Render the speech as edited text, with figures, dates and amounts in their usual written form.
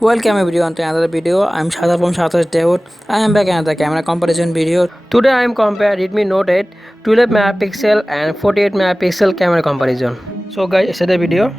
Welcome everyone to another video. I'm Shahada from SHADAT'S DAYOUT. I am back another camera comparison video. Today I am compare Redmi Note 8 12 megapixel and 48 megapixel camera comparison. So guys, see the video.